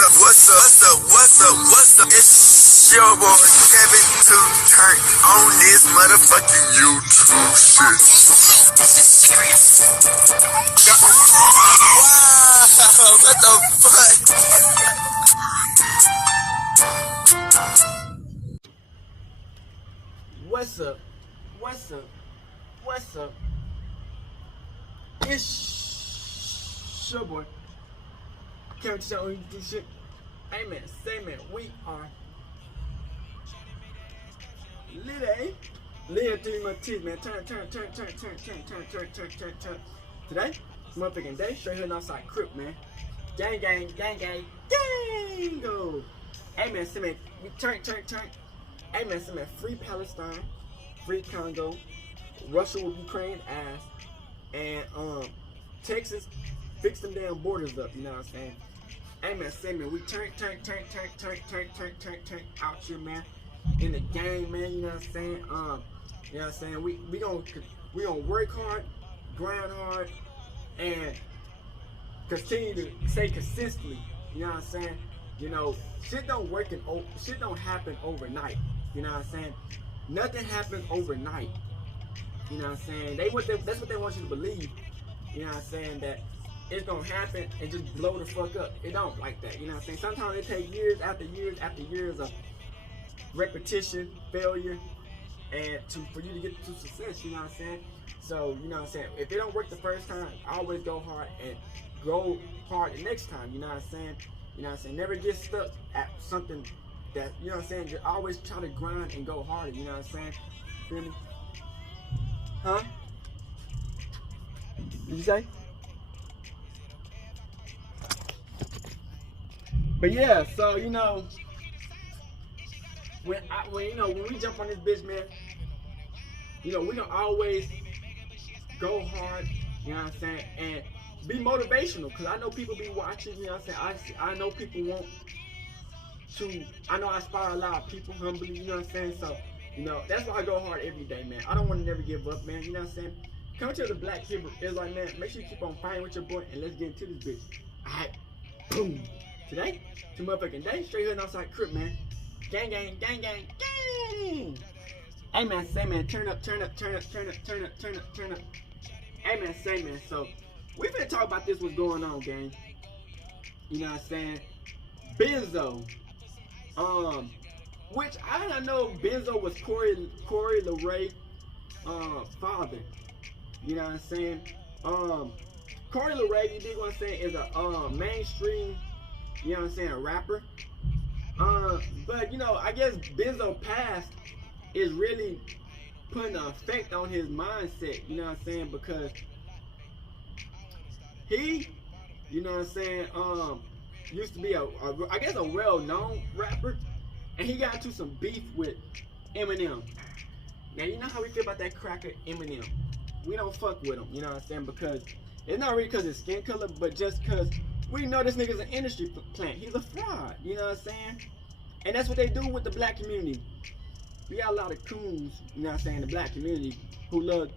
What's up? It's your boy Kevin to turn on this motherfucking YouTube shit. This is serious. Wow, what the fuck? What's up? What's up? What's up? It's your boy Kevin to turn on YouTube shit. Amen. Say man, we are Live through my teeth, man. Turn. Today, motherfucking day, straight here outside Crip, man. Gang. Go. Hey man, say man, we turn. Hey man, say man, free Palestine, free Congo, Russia with Ukraine ass, and Texas fix them damn borders up. You know what I'm saying? Hey man, say man, we turn out here, man. In the game, man. You know what I'm saying? You know what I'm saying? We gonna work hard, grind hard, and continue to stay consistently. You know what I'm saying? You know, shit don't happen overnight. You know what I'm saying? Nothing happens overnight. You know what I'm saying? That's what they want you to believe. You know what I'm saying? That it's gonna happen and just blow the fuck up. It don't like that. You know what I'm saying? Sometimes it takes years after years of repetition, failure, and for you to get to success. You know what I'm saying? So, you know what I'm saying? If it don't work the first time, always go hard and go hard the next time. You know what I'm saying? You know what I'm saying? Never get stuck at something that, you know what I'm saying? Just always try to grind and go harder. You know what I'm saying? Feel me? Huh? Did you say? But yeah, so you know, when we jump on this bitch, man, you know, we gonna always go hard, you know what I'm saying, and be motivational, cause I know people be watching, you know what I'm saying. I know people want to. I know I inspire a lot of people humbly, you know what I'm saying. So, you know, that's why I go hard every day, man. I don't want to never give up, man. You know what I'm saying. Come to the Black Hebrew Israelite, man. Make sure you keep on fighting with your boy, and let's get into this bitch. Alright, boom. Today, two motherfucking day, straight here outside Crip, man. Gang. Hey man, say man, turn up. Hey man, say man. So we finna talk about this. What's going on, gang? You know what I'm saying? Benzo, which I didn't know Benzo was Corey LeRae, father. You know what I'm saying? Corey LeRae, you dig what I'm saying, is a mainstream, you know what I'm saying, rapper. But you know, I guess Benzo past is really putting an effect on his mindset, you know what I'm saying, because he, you know what I'm saying, used to be I guess a well-known rapper, and he got into some beef with Eminem. Now you know how we feel about that cracker Eminem. We don't fuck with him, you know what I'm saying, because it's not really because of his skin color, but just because we know this nigga's an industry plant. He's a fraud, you know what I'm saying? And that's what they do with the black community. We got a lot of coons, you know what I'm saying, the black community, who love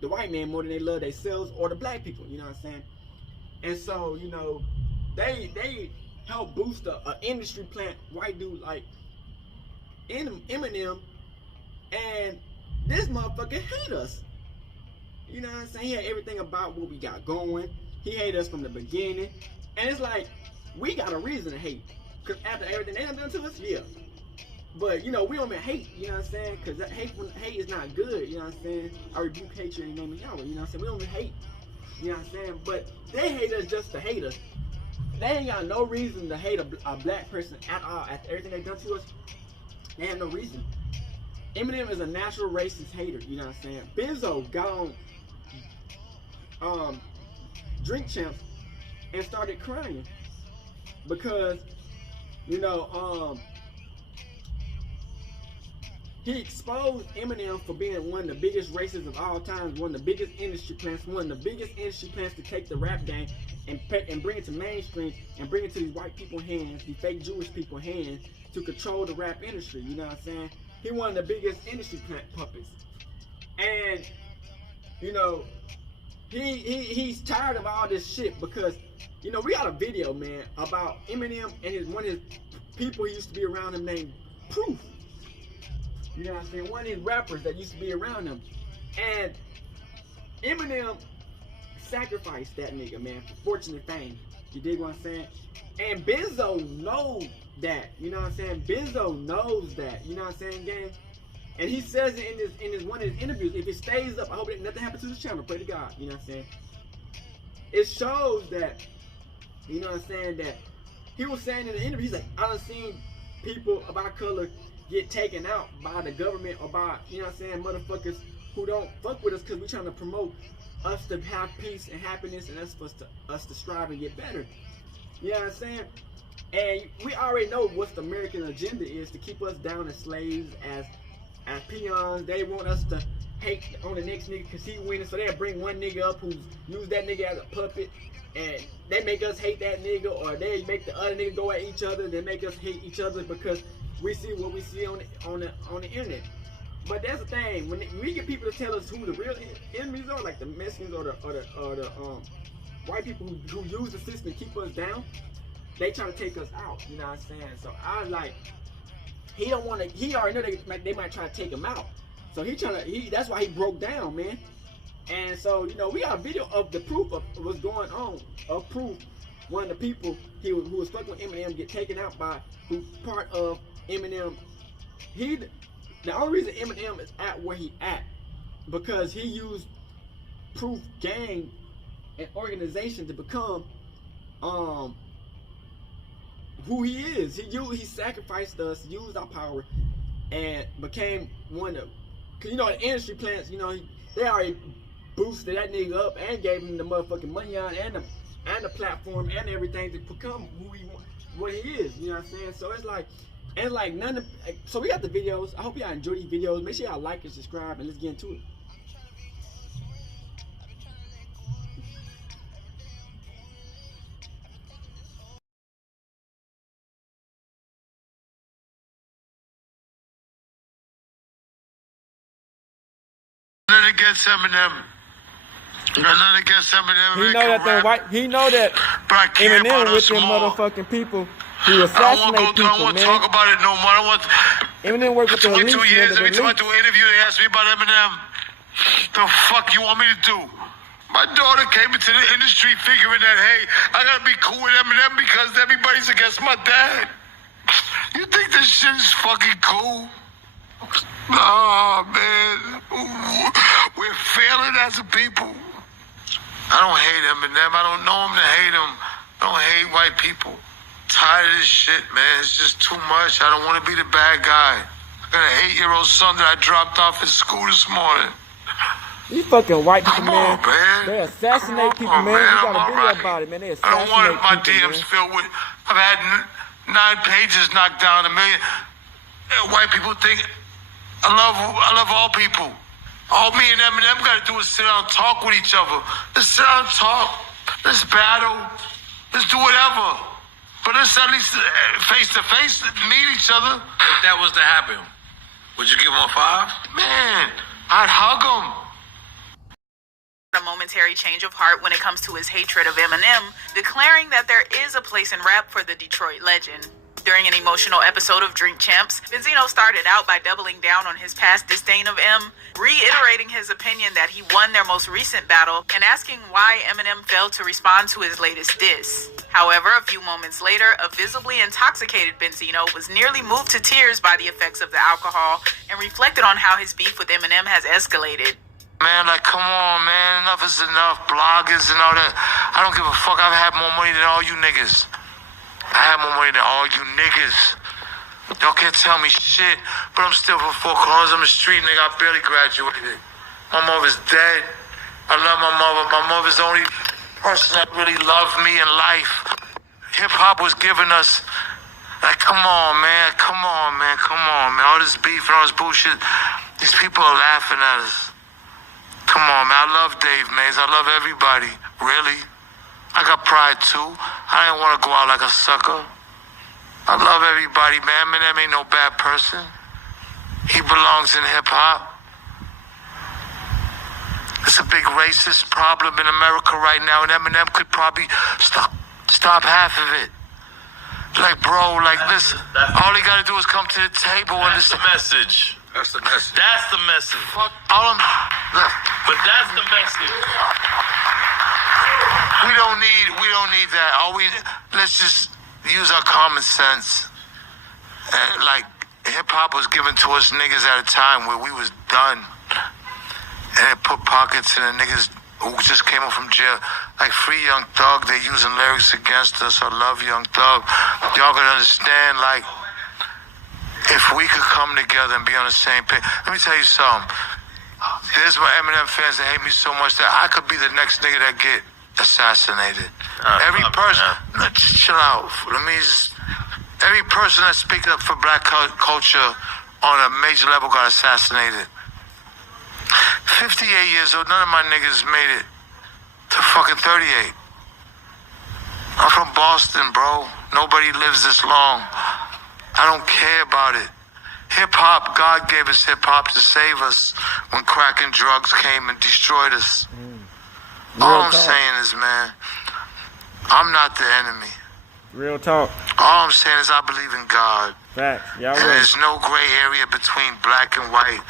the white man more than they love themselves or the black people, you know what I'm saying? And so, you know, they help boost a industry plant white dude like Eminem, and this motherfucker hate us. You know what I'm saying? He had everything about what we got going. He hated us from the beginning. And it's like, we got a reason to hate. Because after everything they done to us, yeah. But, you know, we don't even hate, you know what I'm saying? Because hate is not good, you know what I'm saying? I rebuke hatred in the name of Yahweh, you know what I'm saying? We don't even hate, you know what I'm saying? But they hate us just to hate us. They ain't got no reason to hate a black person at all. After everything they done to us, they have no reason. Eminem is a natural racist hater, you know what I'm saying? Benzo got on Drink Champs and started crying because, you know, he exposed Eminem for being one of the biggest racists of all time, one of the biggest industry plants to take the rap game and bring it to mainstream and bring it to these white people's hands, these fake Jewish people's hands, to control the rap industry, you know what I'm saying? He one of the biggest industry plant puppets. And, you know, he's tired of all this shit because, you know, we got a video, man, about Eminem and one of his people he used to be around him named Proof. You know what I'm saying? One of his rappers that used to be around him. And Eminem sacrificed that nigga, man, for fortune and fame. You dig what I'm saying? And Benzo knows that. You know what I'm saying? Benzo knows that. You know what I'm saying, gang? And he says it in his one of his interviews. If it stays up, I hope that nothing happens to this channel. Pray to God. You know what I'm saying? It shows that, you know what I'm saying, that he was saying in the interview, he's like, I done seen people of our color get taken out by the government or by, you know what I'm saying, motherfuckers who don't fuck with us because we're trying to promote us to have peace and happiness and us to strive and get better. You know what I'm saying? And we already know what the American agenda is, to keep us down as slaves, as peons. They want us to hate on the next nigga because he winning, so they'll bring one nigga up who's use that nigga as a puppet, and they make us hate that nigga, or they make the other nigga go at each other. They make us hate each other because we see what we see on the internet. But that's the thing, when we get people to tell us who the real enemies are, like the Mexicans or the white people who use the system to keep us down, they try to take us out. You know what I'm saying? So I was like, he don't want to. He already know they might try to take him out. So that's why he broke down, man. And so, you know, we got a video of the proof of what's going on. Of Proof, one of the people who was fucking with Eminem, get taken out by who's part of Eminem. The only reason Eminem is at where he at because he used Proof gang and organization to become who he is. He sacrificed us, used our power, and became one of, cause you know the industry plants, you know, they already boosted that nigga up and gave him the motherfucking money on and the platform and everything to become who he want, what he is. You know what I'm saying? So it's like, and like so we got the videos. I hope y'all enjoy these videos. Make sure y'all like and subscribe, and let's get into it. Nothing against Eminem. Nothing against Eminem. He know that Eminem with them motherfucking people who assassinate people, man. I don't want to talk about it no more. Eminem worked with the elites, 22 years, every time I do an interview, they ask me about Eminem. The fuck you want me to do? My daughter came into the industry figuring that, hey, I gotta be cool with Eminem because everybody's against my dad. You think this shit is fucking cool? Nah, man. We're failing as a people. I don't hate Eminem. I don't know him to hate him. I don't hate white people. Tired of this shit, man. It's just too much. I don't want to be the bad guy. I got an 8-year-old son that I dropped off at school this morning. These fucking white people, man. Man. They assassinate people, man. We got a video about it, man. They assassinate people. I don't want my DMs filled with. I've had 9 pages knocked down, 1 million. White people think I love all people. All me and Eminem got to do is sit down and talk with each other. Let's sit down and talk. Let's battle. Let's do whatever. But let's at least face to face meet each other. If that was to happen, would you give him a 5? Man, I'd hug him. A momentary change of heart when it comes to his hatred of Eminem, declaring that there is a place in rap for the Detroit legend. During an emotional episode of Drink Champs, Benzo started out by doubling down on his past disdain of M, reiterating his opinion that he won their most recent battle, and asking why Eminem failed to respond to his latest diss. However, a few moments later, a visibly intoxicated Benzo was nearly moved to tears by the effects of the alcohol and reflected on how his beef with Eminem has escalated. Man, like, come on, man. Enough is enough. Bloggers and all that. I don't give a fuck. I've had more money than all you niggas. I have more money than all you niggas. Y'all can't tell me shit, but I'm still from Four Corners. I'm a street nigga. I barely graduated. My mother's dead. I love my mother. My mother's the only person that really loved me in life. Hip-hop was giving us, like, come on, man. Come on, man. Come on, man. All this beef and all this bullshit. These people are laughing at us. Come on, man. I love Dave Mays. I love everybody. Really. I got pride too. I didn't want to go out like a sucker. I love everybody, man. Eminem ain't no bad person. He belongs in hip hop. It's a big racist problem in America right now, and Eminem could probably stop half of it. Like, bro, like, listen, all he gotta do is come to the table and That's listen. the message. That's the message. That's the message. Fuck, all I'm, look, But that's the message. we don't need that. Let's just use our common sense. Like, hip-hop was given to us niggas at a time where we was done. And it put pockets in the niggas who just came up from jail. Like Free Young Thug, they using lyrics against us, or Love Young Thug. Y'all gotta understand, like, if we could come together and be on the same page. Let me tell you something. There's my Eminem fans that hate me so much that I could be the next nigga that get assassinated. Every person, no, just chill out. Every person that speaks up for black culture on a major level got assassinated. 58 years old, none of my niggas made it to fucking 38. I'm from Boston, bro. Nobody lives this long. I don't care about it. Hip-hop, God gave us hip-hop to save us when crack and drugs came and destroyed us. All I'm saying is, man, I'm not the enemy. Real talk. All I'm saying is I believe in God. Facts. Y'all And right. there's no gray area between black and white.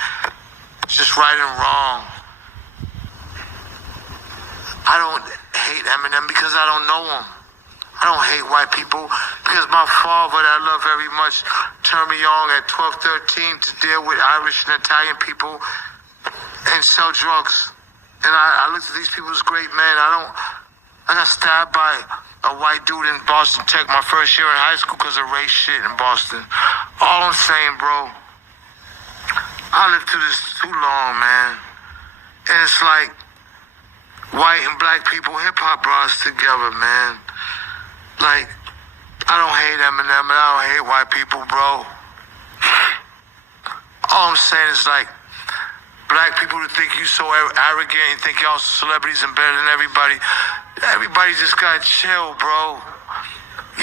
It's just right and wrong. I don't hate Eminem because I don't know him. I don't hate white people because my father that I love very much turned me on at 12, 13 to deal with Irish and Italian people and sell drugs. And I looked at these people as great men. I got stabbed by a white dude in Boston Tech my first year in high school because of race shit in Boston. All I'm saying, bro, I lived through this too long, man. And it's like white and black people, hip-hop brought us together, man. Like, I don't hate Eminem and I don't hate white people, bro. All I'm saying is, like, black people who think you so arrogant and think y'all celebrities and better than everybody. Everybody just gotta chill, bro.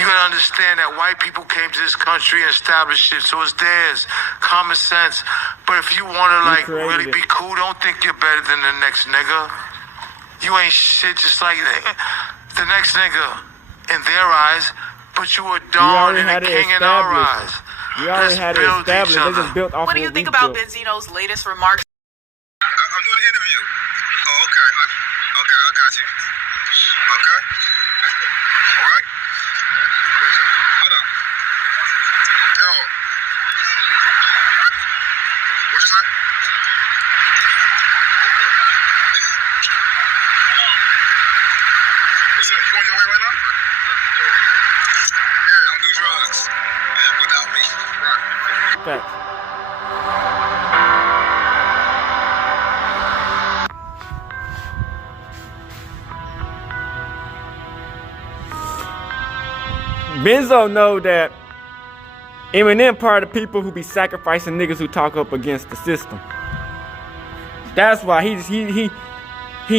You gotta understand that white people came to this country and established it, so it's theirs. Common sense. But if you wanna, like, really be cool, don't think you're better than the next nigga. You ain't shit just like the next nigga in their eyes, but you a Don and a king in our eyes. We already had it established. They just built off What do you think about Benzino's latest remarks? I'm doing an interview. Oh, okay. Okay, I got you. Okay. All right. Hold up. Yo. What'd you say? You said you on your way right now? Yeah, don't do drugs. Without me. Right. Facts. Benzo know that Eminem part of the people who be sacrificing niggas who talk up against the system. That's why he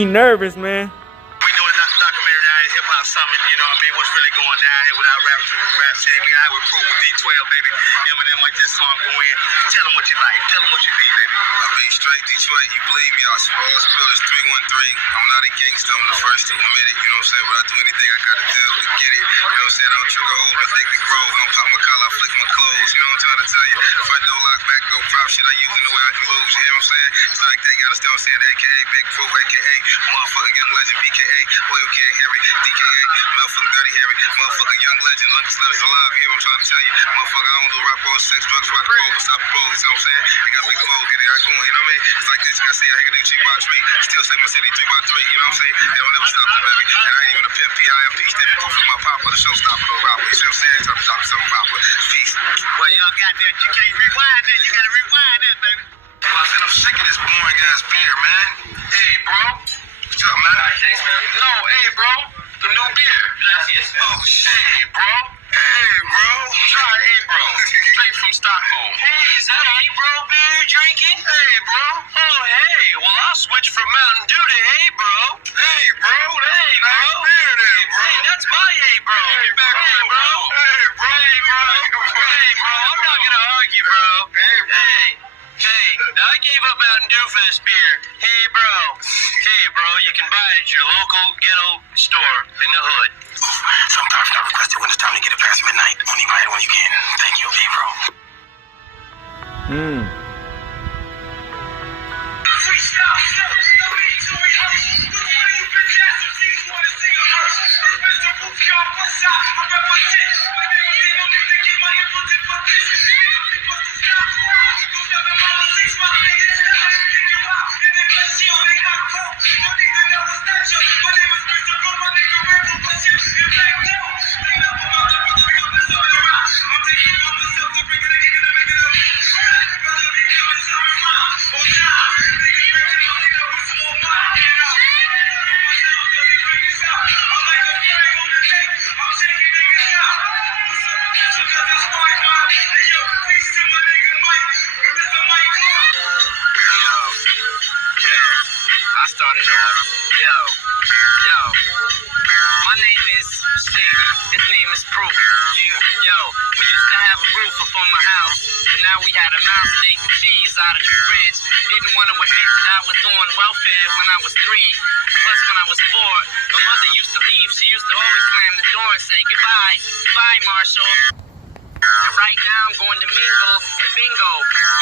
nervous, man. We doing a documentary down at Hip Hop Summit, you know what I mean? What's really going down here without rap shit. We got with proof with D12, baby. Eminem like this song go in. Tell them what you like. Tell them what you need, baby. I mean, straight Detroit, you believe me, y'all. Smallest village 313. I'm not a gangster, I'm the first to admit it. You know what I'm saying? But I do anything I gotta do to get it. You know what I'm saying? I don't trigger old, I take the grove. I don't pop my collar, I flick my clothes. You know what I'm trying to tell you? If I do lock back, go prop shit, I use in the way I can lose. You know what I'm saying? It's like that, you understand what I'm saying? AKA Big Proof, AKA motherfucking Young Legend, BKA. Boy, you can't hear me. DKA, motherfucking Dirty Harry. Motherfucking Young Legend, longest letters alive. You know what I'm trying to tell you? Motherfucker, I don't do rap or sex, drugs, rock and roll, but stop the roll. You know what I'm saying? They gotta make the roll, get it right going. You know what I mean? It's like this. You gotta say, I hang a 3x3. Still say my city 3x3. You know what I'm saying? They don't never stop the baby. And I ain't even a pimp, PIMP. Stay proof with my papa, the show stopper, no rapper. You see what I'm saying? Trying to stop me something proper. Peace. Well, y'all got that. You can't rewind that. You gotta rewind that, baby. And I'm sick of this boring ass beer, man. Hey, bro. What's up, man? Thanks, man. No, hey, bro. The new beer. Gracias. Oh, shit. Hey, bro. Hey, bro. Try hey, bro. Straight from Stockholm. Hey, is that hey, bro beer you're drinking? Hey, bro. Oh, hey. Well, I'll switch from Mountain Dew to hey, bro. Hey, bro. Hey, bro. Nice beer there, bro. Hey, that's my hey, bro. Hey, bro. Hey, bro. Hey, bro. Hey, bro. Hey, bro. I'm not gonna argue, bro. Hey, bro. Hey, I gave up Mountain Dew for this beer. Hey, bro. Hey, bro, you can buy it at your local ghetto store in the hood. Sometimes I request it when it's time to get it past midnight. Only buy it when you can. Thank you, hey, bro. I started off, yo, my name is Shady, his name is Proof. Yo, we used to have a roof up on my house, and now we had a mouse that ate the cheese out of the fridge. Didn't want to admit that I was on welfare when I was 3. Plus, when I was 4, my mother used to leave. She used to always slam the door and say, goodbye, bye, Marshall. Right now I'm going to mingle and bingo.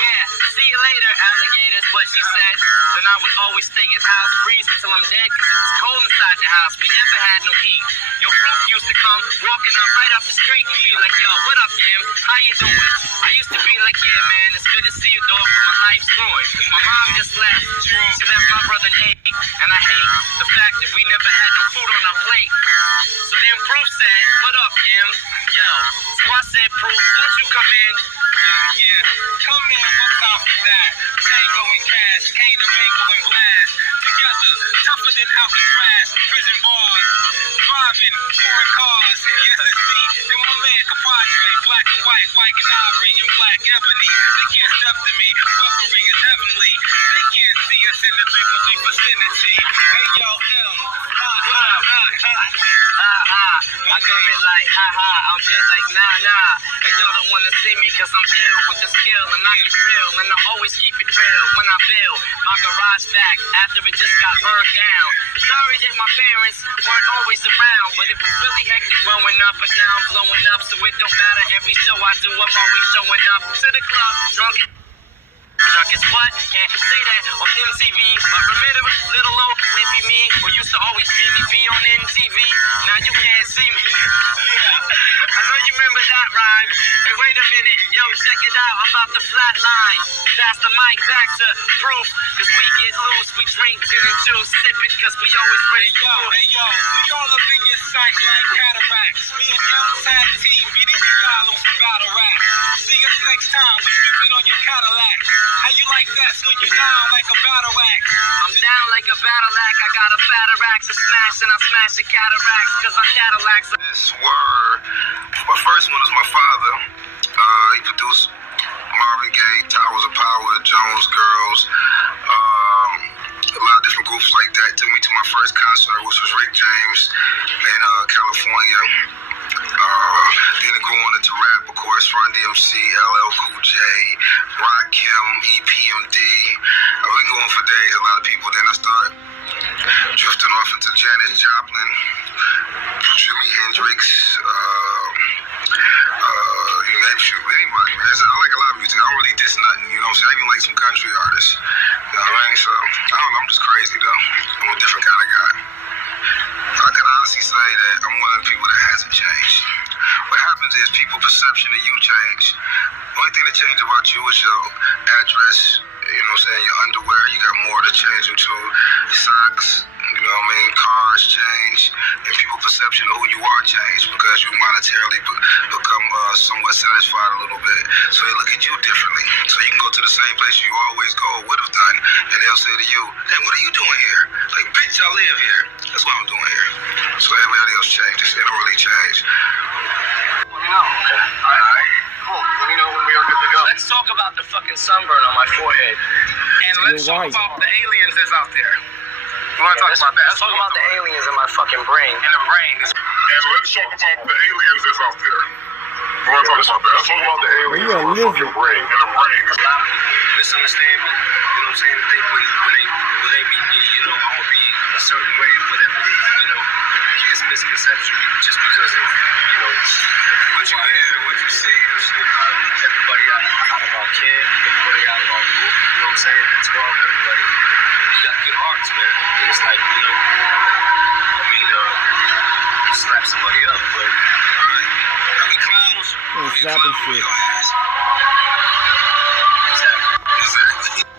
Yeah, see you later, alligators, what she said. Then I would always stay at house, freeze until I'm dead, cause it was cold inside the house. We never had no heat. Your Proof used to come, walking up right up the street and be like, yo, what up, Em? How you doing? I used to be like, yeah, man, it's good to see you, dog, but my life's ruined. Cause my mom just left. She left my brother Nate, and I hate the fact that we never had no food on our plate. So then Proof said, what up, Em? Yo, so I said, Proof, don't you come in? Yeah, come in, what's off of that? Tango and Cash, came to Mango and Blast. Together, tougher than Alcatraz, prison bars, driving, foreign cars. Yes, it's me, and my man Compadre, black and white, white and ivory, and black ebony. They can't step to me, buffering is heavenly. They can't see us in the 313 vicinity. Hey, yo, Em, ha, ha, ha, ha, ha, ha. I come in like, ha, ha, I'm just like, nah, nah. And y'all don't wanna see me cause I'm ill with the skill. And I get real, and I always keep it real when I build my garage back after it just got burned down. Sorry that my parents weren't always around, but it was really hectic growing up. But now I'm blowing up, so it don't matter. Every show I do, I'm always showing up to the club, drunk as what? Can't say that on MTV. But remember little old Flippy me who used to always see me be on MTV? Now you can't see me. I know you remember that rhyme. Hey, wait a minute. Yo, check it out. I'm about to flatline. Pass the mic back to Proof. Cause we get loose. We drink gin and juice. Sip it cause we always ready. Hey, yo. We all up in your sight like cataracts. Me and M tag team. Beat any y'all on some battle rap. See us next time. We stripping on your Cadillac. How you like that? So you down like a battle axe. I'm down like a battle axe. I got a fatter axe to smash and I smash the cataracts cause I'm Cadillacs. This word. My first one is my father. He produced Marvin Gaye, Towers of Power, Jones Girls, a lot of different groups like that. Took me to my first concert, which was Rick James in California. Then it go on into rap, of course, Run DMC, LL Cool J, Rakim, EPMD. We can go on for days, a lot of people. Then I start drifting off into Janis Joplin, Jimi Hendrix, you name shoot, anybody, man. I like a lot of music. I don't really diss nothing, you know what I'm saying? I even like some country artists. You know what I mean? So, I don't know, I'm just crazy though. I'm a different kind of guy. I can honestly say that I'm one of the people that hasn't changed. What happens is people's perception of you change. The only thing that changes about you is your address, you know what I'm saying, your underwear. You got more to change into socks, you know what I mean, cars change, and people's perception of who you are change because you monetarily become somewhat satisfied a little bit. So they look at you differently. So you can go to the same place you always go or would have done, and they'll say to you, hey, what are you doing here? Like, bitch, I live here. That's what I'm doing here. So everybody else changes. They don't really change. Let me know. Okay. All right. Cool. Let me know when we are good to go. Let's talk about the fucking sunburn on my forehead. And let's talk about the aliens that's out there. You want to talk about that? Let's talk about the aliens in my fucking brain. In the brain. And let's talk about the aliens that's out there. You want to talk about that? Let's talk about the aliens in my fucking brain. In the brain. Misunderstanding. You know what I'm saying? When they meet me, you know, I'm going to be a certain way, whatever it is, you know, it's misconception just because of, you know, what you hear, what you see. Everybody out of our camp, everybody out of our group, you know what I'm saying? It's all everybody. You got good hearts, man. And it's like, you know, I mean, you slap somebody up, but, alright, are we clowns? Slapping shit. Exactly.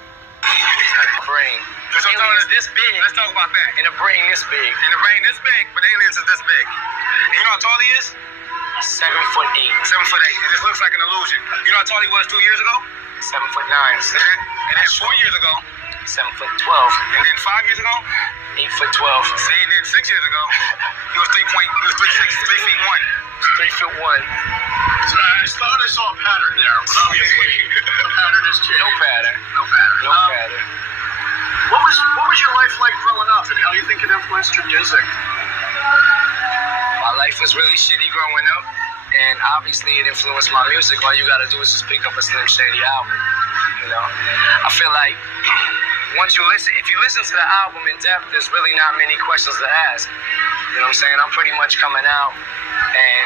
Brain. Aliens this big. Let's talk about that. And a brain this big. And a brain this big, but aliens is this big. And you know how tall he is? 7'8". 7'8". It just looks like an illusion. You know how tall he was 2 years ago? 7'9". And then 4 years ago? 7'12". And then 5 years ago? 8'12". See, and then 6 years ago, he was 3 feet 1. 3 feet 1. So I thought I saw a pattern there, but obviously the pattern has changed. No pattern. No pattern. What was your life like growing up, and how do you think it influenced your music? My life was really shitty growing up, and obviously it influenced my music. All you gotta do is just pick up a Slim Shady album, you know? I feel like once you listen, if you listen to the album in depth, there's really not many questions to ask. You know what I'm saying? I'm pretty much coming out and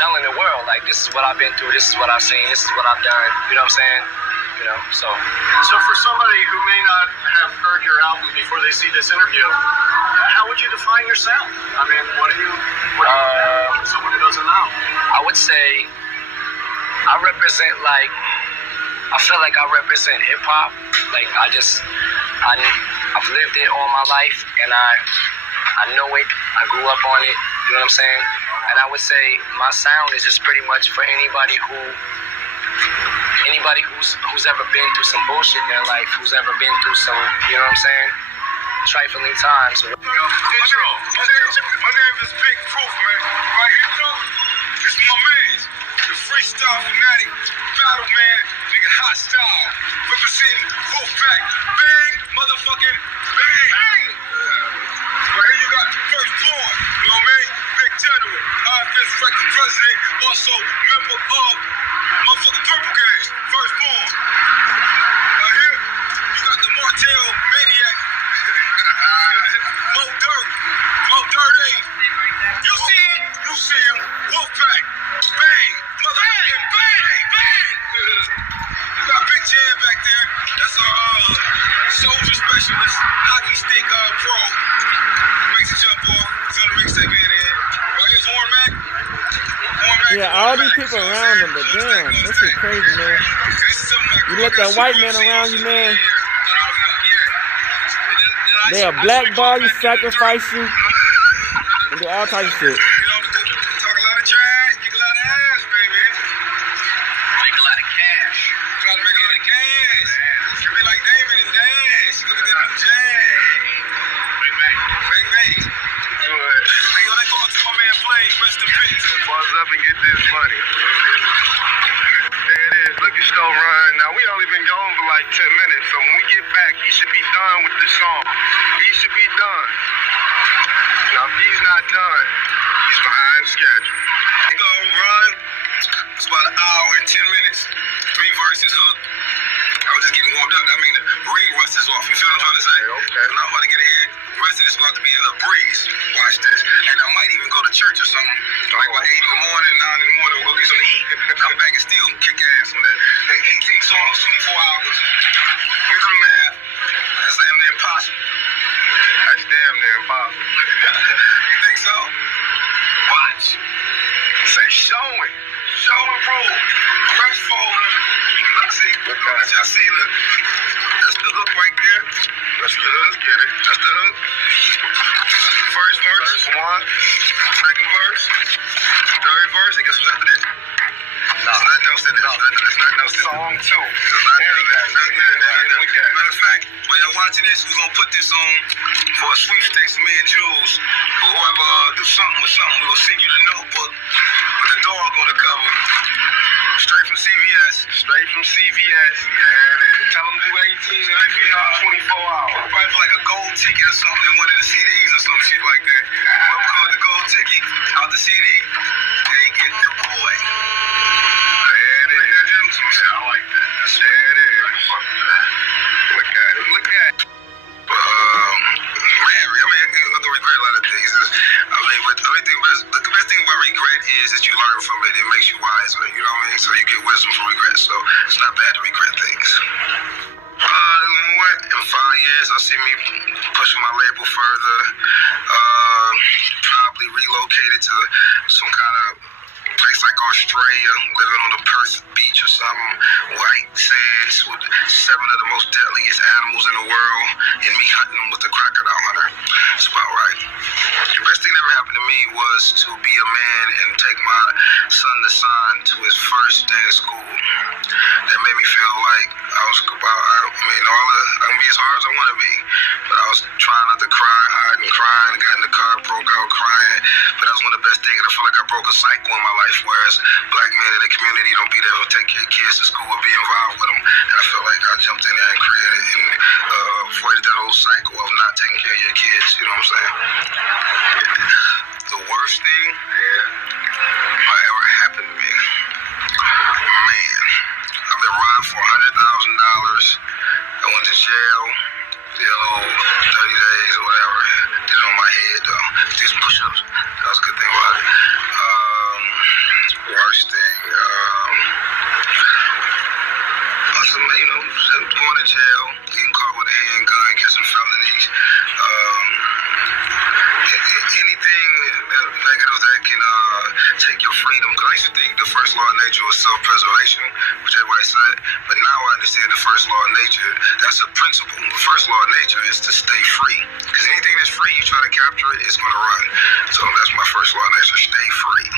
telling the world, like, this is what I've been through, this is what I've seen, this is what I've done, you know what I'm saying? You know, so for somebody who may not have heard your album before they see this interview, how would you define your sound? I mean, what do you for someone who doesn't know? I would say I represent, like, I feel like I represent hip hop. Like, I've lived it all my life, and I know it. I grew up on it. You know what I'm saying? And I would say my sound is just pretty much for anybody who's ever been through some bullshit in their life, who's ever been through some, you know what I'm saying, trifling times. My name is Big Proof, man. Right here, though, it's my man, the freestyle fanatic, battle man, nigga hostile, representing Wolfpack, bang, motherfucking bang. Right here you got Firstborn, you know what I mean? Big General, IFS Record President, also member of motherfucking Purple Gangs, Firstborn. Right here, you got the Martell Maniac, Mo Dirty. You see him, Wolfpack, bang, motherfucking bang. You got Big Jam back there, that's our soldier specialist, hockey stick pro. Makes a jump off, he's on the mixtape in. Right here's Warren Mac. Yeah, all these people around him, but damn, this is crazy, man. You let that white man around you, man. They'll blackball you, sacrifice you, and do all types of shit. Talk a lot of trash, kick a lot of ass, baby. Make a lot of cash. Try to make a lot of cash. You be like David and Dash. Look at that new Jag. Bang, bang. Good. Hey, yo, let's go to my man Play. Rest in peace. Buzz up and get this money. There it is. Liquor store run. Now, we only been gone for like 10 minutes, so when we get back, he should be done with the song. He should be done. Now, if he's not done, he's behind schedule. He gonna run. It's about an hour and 10 minutes. 3 verses hook. I was just getting warmed up. I mean, the ring rust is off. You see what I'm trying to say? Okay. And I'm about to get ahead. The rest of this is about to be a little breeze. Watch this. And I might even go to church or something. Like about 8 in the morning, 9 in the morning, we'll go get something to eat. Come back and still kick ass on that. 18 songs, 24 hours. You do the math. That's damn near impossible. That's damn near impossible. You think so? Watch. Say, show it. Show and prove. Press forward. Look, see? Look, y'all see, look. That's the hook right there. That's the hook. Get it. That's the hook. First verse. Second verse. Third verse. And guess what's after this? There's nothing else in this. There's nothing else in this. Song 2. Matter of fact, while y'all watching this, we're going to put this on for a sweepstakes, me and Jules. Or whoever do something with something, we're going to send you the notebook with the dog on the cover. Straight from CVS. Straight from CVS. Yeah. Tell them do 18 and 24 hours. Probably for like a gold ticket or something in one of the CDs or some shit like that. Whoever called the gold ticket out the CD, they get the boy. There it is. I like that. There it is. Look at it. Look at it. Man, it makes you wiser, you know what I mean? So you get wisdom from regret, so it's not bad to regret things. In 5 years, I see me pushing my label further, probably relocated to some kind of place like Australia, living on the Perth beach or something, white sands with 7 of the most deadliest animals in the world, and me hunting them with the crocodile hunter. It's about right. The best thing that ever happened to me was to be a man and take my son Nassan to his first day of school. That made me feel like I was about, I can be as hard as I want to be, but I was trying not to cry, hiding, crying, got in the car, broke out crying, but that was one of the best things. I feel like I broke a cycle in my life, whereas black men in the community don't be there to take your kids to school or be involved with them, and I feel like I jumped in there and created and avoided that whole cycle of not taking care of your kids, you know what I'm saying? The worst thing that ever happened to me, man, I've been robbed for $100,000. I went to jail, did a little 30 days or whatever. Did it on my head though. Did some push-ups. That was a good thing about it. Worst thing, going to jail, getting caught with a handgun, get some felonies. Anything negative that can take your freedom. Because I used to think the first law of nature was self-preservation, which everybody said. But now I understand the first law of nature, that's a principle. The first law of nature is to stay free. Because anything that's free, you try to capture it, it's going to run. So that's my first law of nature, stay free.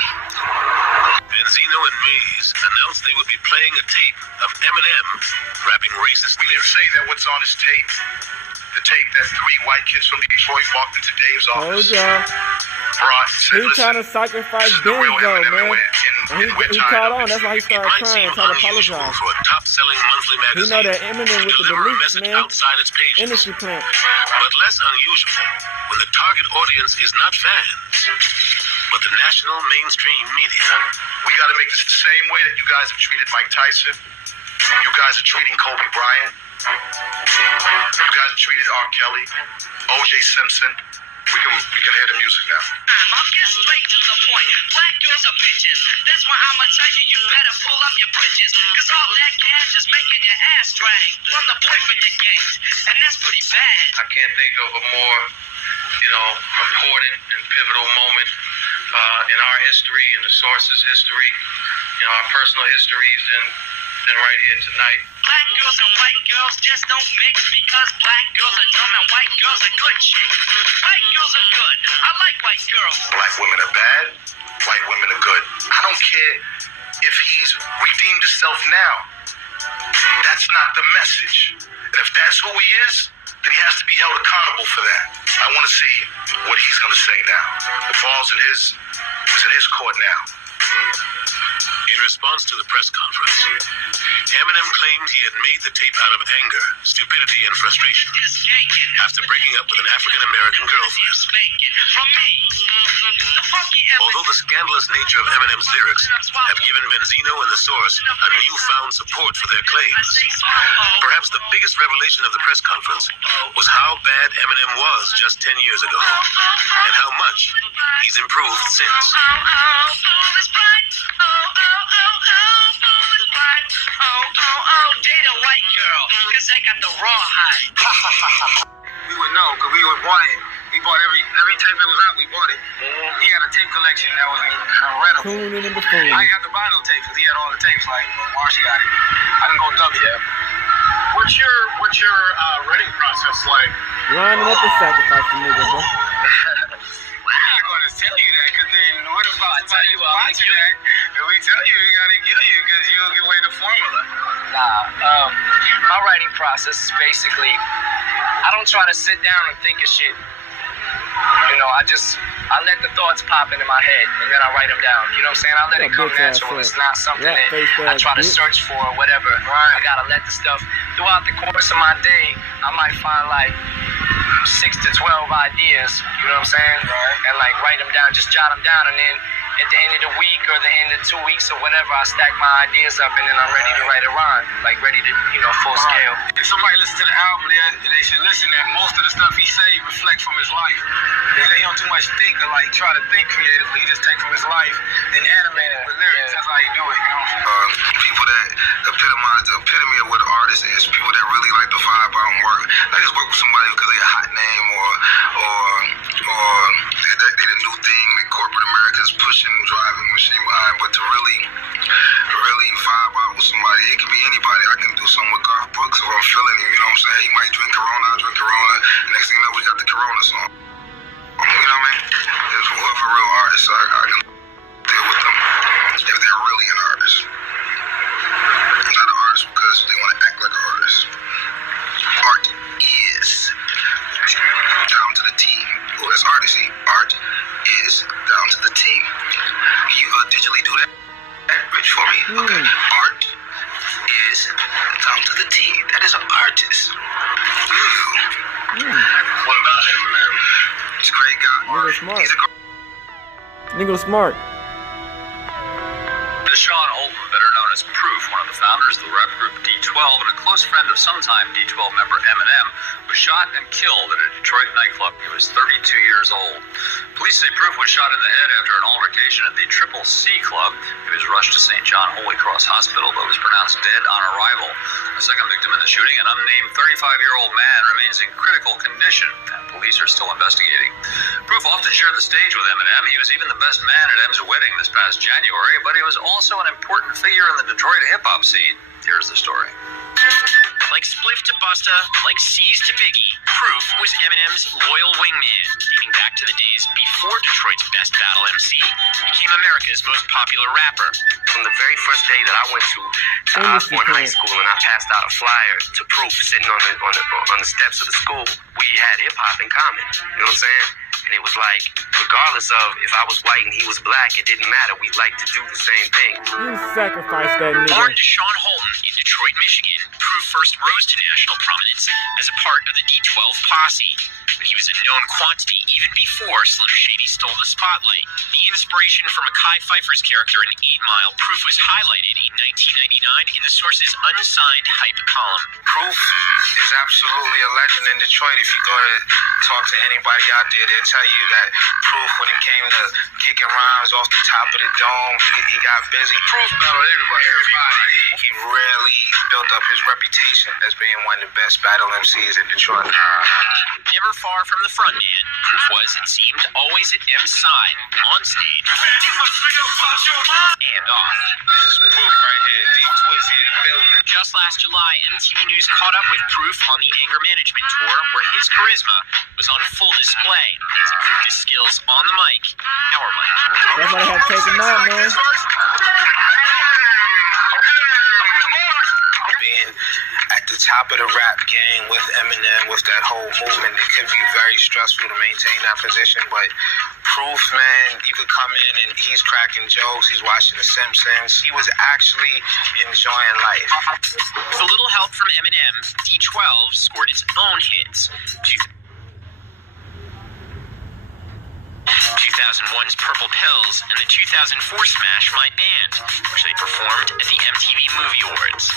Benzino and Maze announced they would be playing a tape of Eminem rapping racist We didn't say that what's on his tape. The tape that 3 white kids from Detroit walked into Dave's office. Brought, said, He trying to sacrifice Benzo, man. And he caught on. That's why he started crying, trying to apologize. For a top-selling monthly magazine, He know that Eminem with the deliver a Delites, message man. outside its pages. Industry plant. But less unusual when the target audience is not fans, but the national mainstream media. We got to make this the same way that you guys have treated Mike Tyson. You guys are treating Kobe Bryant. You guys have treated R. Kelly, O.J. Simpson. We can hear the music now. I'll get straight to the point. Black girls are bitches. That's why I'ma tell you, you better pull up your britches. Cause all that cash is making your ass drag from the boyfriend you gained. And that's pretty bad. I can't think of a more, important and pivotal moment in our history, in the source's history, our personal histories, than right here tonight. Black girls and white girls just don't mix because black girls are dumb and white girls are good shit. White girls are good. I like white girls. Black women are bad. White women are good. I don't care if he's redeemed himself now. That's not the message. And if that's who he is, then he has to be held accountable for that. I want to see what he's going to say now. The ball's in his court now. In response to the press conference, Eminem claimed he had made the tape out of anger, stupidity, and frustration after breaking up with an African-American girlfriend. Although the scandalous nature of Eminem's lyrics have given Benzino and the Source a newfound support for their claims, perhaps the biggest revelation of the press conference was how bad Eminem was just 10 years ago, and how much he's improved since. Date a white girl, cause they got the raw hide. We would know, because we would buy it. We bought every tape that was out, we bought it. He had a tape collection that was incredible. Coon in the before. I ain't have to buy no tapes, because he had all the tapes, like, Marcy got it. I didn't go W. What's your writing process like? Lining up to sacrifice the nigga, bro. I'm not going to tell you that, because then what if I tell you watching that? If we tell you, we got to kill you, because you'll give away the formula. Nah, my writing process is basically, I don't try to sit down and think of shit. I let the thoughts pop into my head, and then I write them down. You know what I'm saying? I let it come natural. It's not something that I try to search for or whatever. I gotta let the stuff, throughout the course of my day, I might find like 6 to 12 ideas, you know what I'm saying? And like write them down, just jot them down, and then at the end of the week or the end of 2 weeks or whatever, I stack my ideas up and then I'm ready to write a rhyme, like ready to, full scale. If somebody listens to the album, they should listen that most of the stuff he say reflect from his life. He don't too much think or like try to think creatively. He just take from his life and animate it with lyrics. That's how he do it, People that epitome of what an artist is, people that really like to vibe out and work. I just work with somebody because they a hot name or they the new thing that corporate America is pushing, driving machine behind. But to really vibe out with somebody, it can be anybody. I can do something with Garth Brooks if I'm feeling him, you know what I'm saying? He might drink Corona, I drink Corona. Next thing you know, we got the Corona song. You know what I mean? There's whoever real artists, I can deal with them if they're really an artist. Not an artist because they want to act like an artist. Art is down to the team. Oh, that's artisty. Art is down to the team. Can you digitally do that, Rich, for me? Okay. Art is down to the team. That is an artist. What about Eminem? He's a great guy. Nigga smart. He's a Nigga smart. Deshaun Holton, better known as Proof, one of the founders of the rap group D12 and a close friend of sometime D12 member Eminem, was shot and killed at a Detroit nightclub. He was 32 years old. Police say Proof was shot in the head after an altercation at the Triple C Club. He was rushed to St. John Holy Cross Hospital, but was pronounced dead on arrival. The second victim in the shooting, an unnamed 35-year-old man, remains in critical condition, and police are still investigating. Proof often shared the stage with Eminem. He was even the best man at M's wedding this past January, but he was also an important figure in the Detroit hip-hop scene. Here's the story. Like Spliff to Busta, like C's to Biggie, Proof was Eminem's loyal wingman. Dating back to the days before Detroit's best battle MC, became America's most popular rapper. From the very first day that I went to Osborne High School and I passed out a flyer to Proof sitting on the steps of the school, we had hip hop in common. You know what I'm saying? And it was like, regardless of if I was white and he was black, it didn't matter. We liked to do the same thing. You sacrificed that nigga. Born Deshaun Holton in Detroit, Michigan, Proof first rose to national prominence as a part of the D12 posse. But he was a known quantity even before Slim Shady stole the spotlight. The inspiration from Mekhi Phifer's character in 8 Mile, Proof was highlighted in 1999 in the Source's unsigned hype column. Proof is absolutely a legend in Detroit. If you go to talk to anybody out there, they'll tell you that Proof, when it came to kicking rhymes off the top of the dome, he got busy. Proof battled everybody. He really built up his reputation as being one of the best battle MCs in Detroit. Never far from the front man, Proof was, it seemed, always at M's side, on stage and off. This is Proof right here. Deep Twizzy in the building. Just last July, MTV News caught up with Proof on the Anger Management Tour, where his charisma was on full display as he proved his skills on the mic, our mic. That's why they had to take him out, man. Being at the top of the rap game with Eminem, with that whole movement, it could be very stressful to maintain that position. But Proof, man, you could come in and he's cracking jokes, he's watching The Simpsons. He was actually enjoying life. With a little help from Eminem, D12 scored its own hits. 2001's Purple Pills and the 2004 smash My Band, which they performed at the MTV Movie Awards.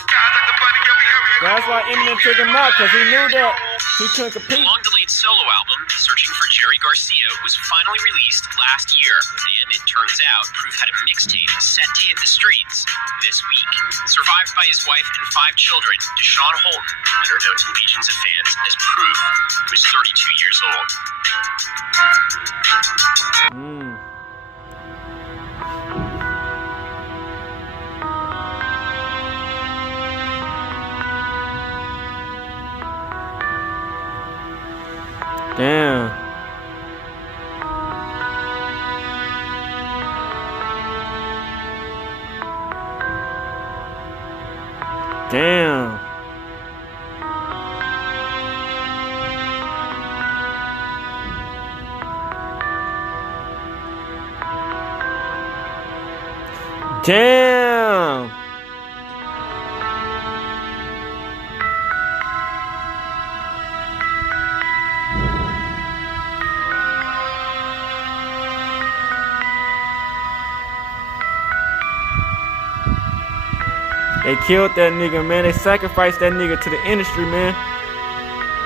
That's why Eminem took him out, because he knew that he couldn't The compete. long-delayed solo album, Searching for Jerry Garcia, was finally released last year, and it turns out Proof had a mixtape set to hit the streets this week. Survived by his wife and 5 children, Deshaun Holton, better known to legions of fans as Proof, was 32 years old. Damn. Damn. Damn. They killed that nigga, man. They sacrificed that nigga to the industry, man.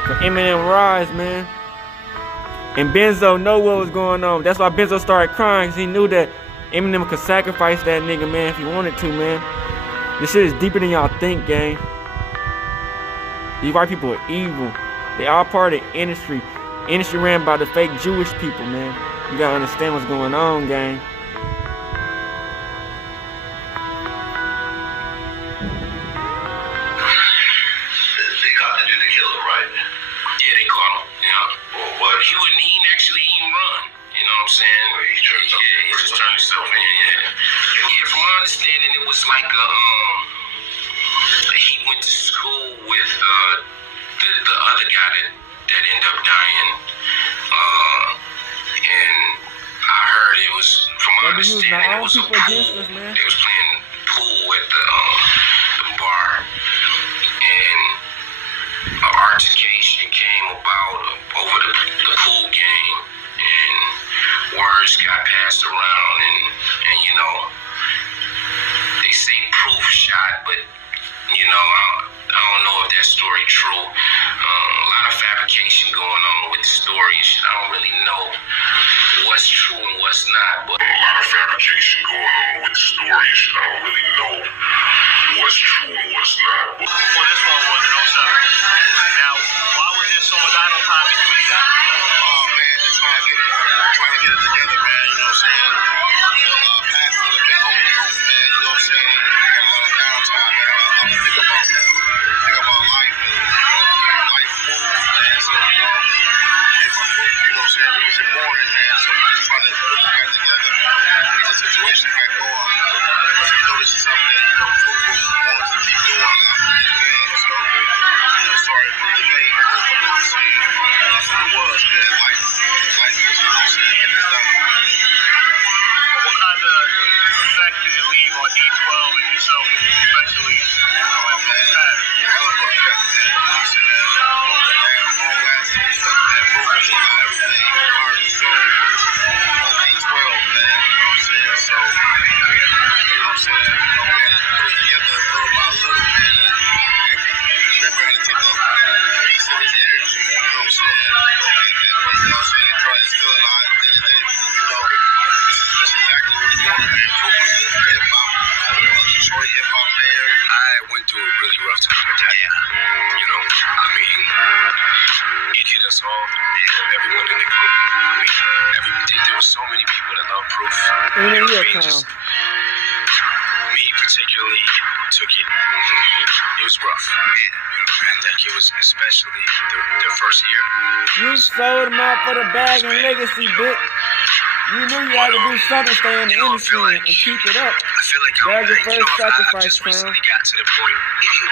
For Eminem rise, man. And Benzo know what was going on. That's why Benzo started crying, because he knew that Eminem could sacrifice that nigga, man, if he wanted to, man. This shit is deeper than y'all think, gang. These white people are evil. They all part of the industry. Industry ran by the fake Jewish people, man. You gotta understand what's going on, gang. He didn't actually even run. You know what I'm saying? He just turned himself in. Yeah, from my understanding, it was like he went to school with the other guy that ended up dying. And I heard it was, from my understanding, it was a pool. They was playing pool at the bar. And an altercation came about over the pool game, and words got passed around, and you know, they say Proof shot, but you know, I don't know if that story true. A lot of fabrication going on with the story and shit. I don't really know what's true and what's not, but a lot of fabrication going on with the story and shit. I don't really know what's true and what's not. But well, this one wasn't on something. Now, why was there so much idle time between that? Oh man, just trying to get it together, man. You know what I'm saying? Past the big homie Proof, man. You know what I'm saying? Got a lot of downtime, man. A lot to think about, man. Think about life and life moves, man. So you know, it's Proof. You know what I'm saying? We was in mourning, man. So we just trying to put it back together, get the situation back going. So you know, this is something that you know Proof wants to keep doing. So you know, sorry for the delay. See, that's what it was, man. Life is, you know what I'm saying, getting it done. What kind of effect did it leave on D12 and yourself, especially on that path? Hell of a effect, man. You know what I'm saying? Long lasting stuff, man. Focus on everything, heart and soul. D12, man. You know what I'm saying? So, you know what I'm saying? You know, we had to put it together little by little, man. Every member had to take a piece of his energy, you know what I'm saying? And you know what I'm saying? Try to instill it out at the end of the day, because we know this is exactly what he wanted, man. Proof was a hip-hop, Detroit hip-hop mayor. I went through a really rough time with that. You know, I mean, it hit us all. Everyone in the group. I mean, there were so many people that love Proof. You know what I mean? Just, me particularly took it. It was rough. Yeah, you know, man. Like it was especially the first year. You sold them out for the bag and legacy, bitch. You knew you had to do something, stay in the industry and keep it up. I feel like that was your first sacrifice, I just recently got to the point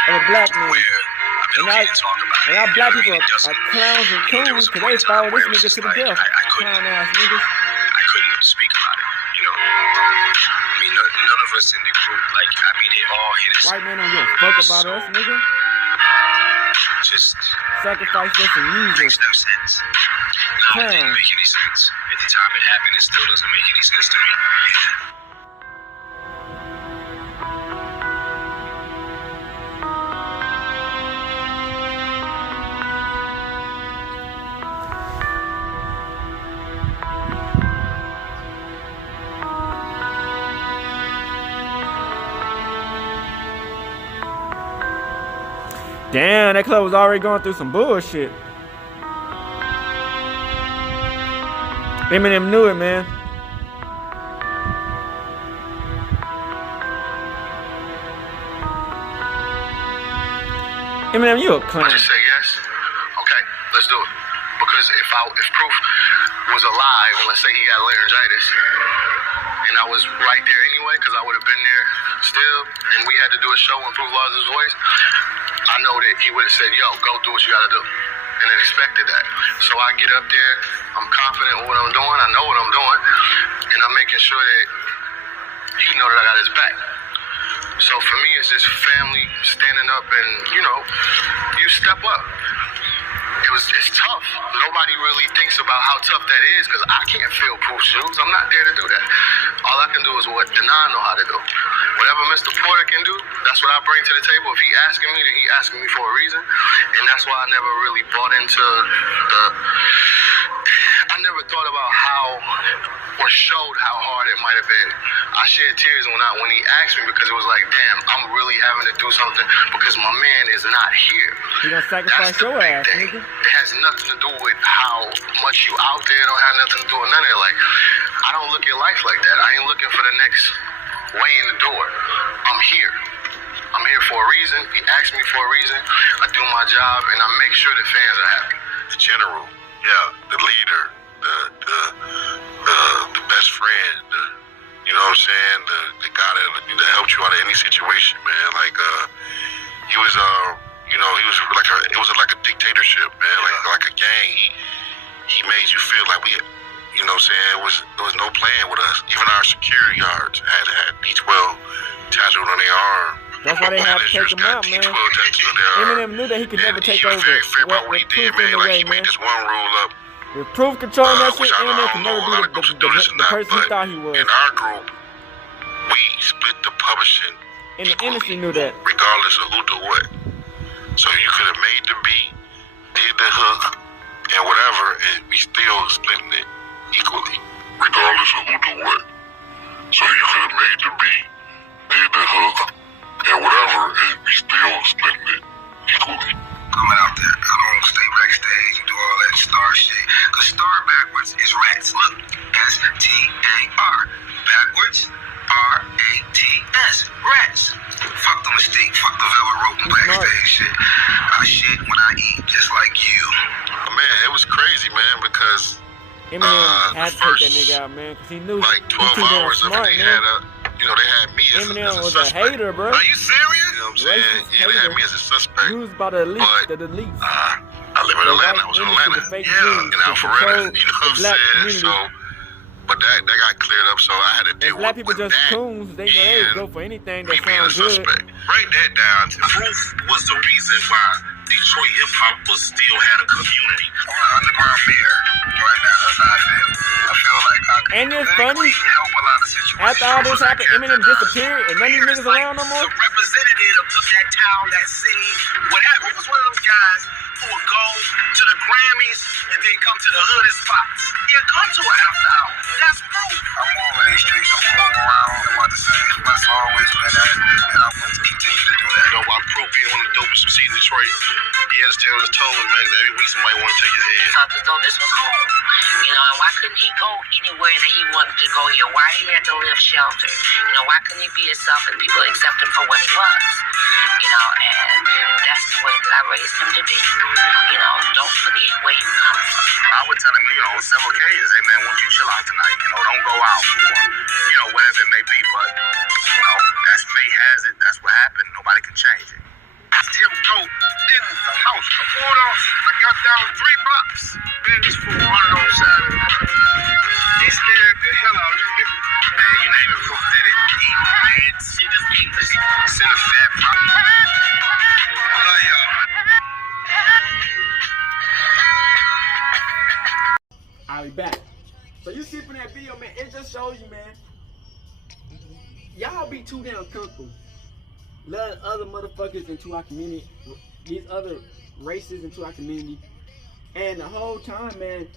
of a black man. Where I've been okay to talk about it. And our black people are clowns and coons because they follow this nigga to the death. Clown ass niggas. I couldn't speak about it, you know. I mean, none of us in the group, like, I mean, they all hit us. White man don't give a fuck about us, nigga. Just sacrifice us and use us. Makes no sense. No, it didn't make any sense. At the time it happened, it still doesn't make any sense to me. Damn, that club was already going through some bullshit. Eminem knew it, man. Eminem, you a clown. I just say yes. Okay, let's do it. Because if Proof was alive, and let's say he got laryngitis, and I was right there anyway, because I would have been there still, and we had to do a show when Proof lost his voice, I know that he would have said, yo, go do what you gotta do. And then expected that. So I get up there, I'm confident in what I'm doing, I know what I'm doing, and I'm making sure that he know that I got his back. So for me, it's just family standing up and, you know, you step up. It's tough. Nobody really thinks about how tough that is because I can't feel Proof's shoes. I'm not there to do that. All I can do is what Denon know how to do. Whatever Mr. Porter can do, that's what I bring to the table. If he asking me, then he asking me for a reason. And that's why I never really bought into I never thought about how or showed how hard it might have been. I shed tears when he asked me, because it was like, damn, I'm really having to do something because my man is not here. You gonna sacrifice your ass, nigga? It has nothing to do with how much you out there. It don't have nothing to do with none of it. Like, I don't look at life like that. I ain't looking for the next way in the door. I'm here. I'm here for a reason. He asked me for a reason. I do my job, and I make sure the fans are happy. The general, yeah, the leader, the best friend, you know what I'm saying? The guy that helped you out of any situation, man. Like, he was, you know, he was like it was like a dictatorship, man. Like a gang. He made you feel like we, you know what I'm saying? There was no playing with us. Even our security guards had D12 tattooed on their arm. That's why they have to take him out, man. Eminem knew that he could never take over. Very fair about what he did, man. Like, he made this one rule up. With proof controlling that shit, Eminem can never be the person he thought he was. In our group, we split the publishing. And the industry knew that. Regardless of who did what. So you could have made the beat, did the hook, and whatever, and we still splitting it equally. Regardless of who did what. So you could have made the beat, did the hook, and whatever, and we still splitting it equally. Coming out there, I don't stay backstage and do all that star shit. Cause star backwards is rats. Look, S-T-A-R. Backwards, R-A-T-S. Rats. Fuck the mystique, fuck the velvet rope and backstage shit. I shit when I eat, just like you. Man, it was crazy, man, because Eminem had to take that nigga out, man, because he knew like 12 hours smart, of it, you know, they had me as Eminem a was suspect. a hater, bro. Are you serious? You know what I'm saying? Yeah, they had me as a suspect. He was about the Delites. I live in Atlanta. I was in Atlanta. In Alpharetta. You know what I'm saying? So, but that got cleared up, so I had to deal with black people just that. coons. They go for anything that being a sounds good. suspect. Break that down. Proof was the reason why Detroit hip hop still had a community. Underground fear. Right now, that's how I feel. I feel like I could And it's funny, help a lot of situations. after all this happened, Eminem disappeared and none of these niggas around no more. The representative of that town, that city, whatever, was one of those guys who would go to the Grammys and then come to the hooded spots. Yeah, come to an after hour. That's proof. I'm over these streets. I'm moving around. I'm about to say that's always been that, and I'm going to continue to do that. You know, while Proof being one of the dopest MCs in Detroit, he had to stay on his toes, man. Every week somebody want to take his head. Felt as though this was home. You know, and why couldn't he go anywhere that he wanted to go here? Why he had to live sheltered? You know, why couldn't he be himself and people accept him for what he was? You know, and that's the way that I raised him to be. You know, don't forget where you come from. I would tell him, you know, on several occasions, hey man, won't you chill out tonight? You know, don't go out, or, you know, whatever it may be. But, you know, as fate has it, that's what happened. Nobody can change it. Still dope in the house. I got down 3 blocks. Man, this fool running on the side of the road. He scared the hell out of me. Man, you name it, Proof did it. He ran, she just ate the shit in the fat bro. I love y'all. I'll be back. So you see from that video, man, it just shows you, man, y'all be too damn comfortable letting other motherfuckers into our community, these other races into our community, and the whole time, man,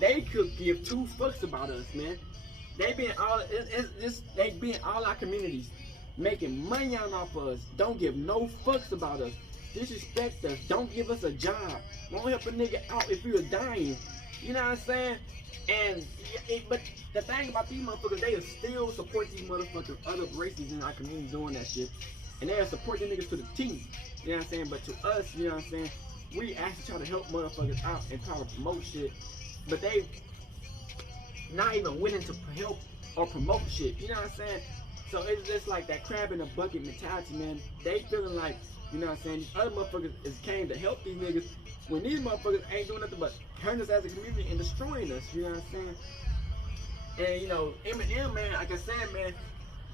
they could give 2 fucks about us, man. They been all our communities, making money off of us, don't give no fucks about us, disrespect us, don't give us a job, won't help a nigga out if we were dying. You know what I'm saying? And but the thing about these motherfuckers, they still support these motherfuckers, other races in our community doing that shit. And they'll support the niggas to the team. You know what I'm saying? But to us, you know what I'm saying, we actually try to help motherfuckers out and try to promote shit. But they not even willing to help or promote shit. You know what I'm saying? So it's just like that crab in a bucket mentality, man. They feeling like, you know what I'm saying, these other motherfuckers came to help these niggas when these motherfuckers ain't doing nothing but hurting us as a community and destroying us, you know what I'm saying? And you know, Eminem, man, like I said, man,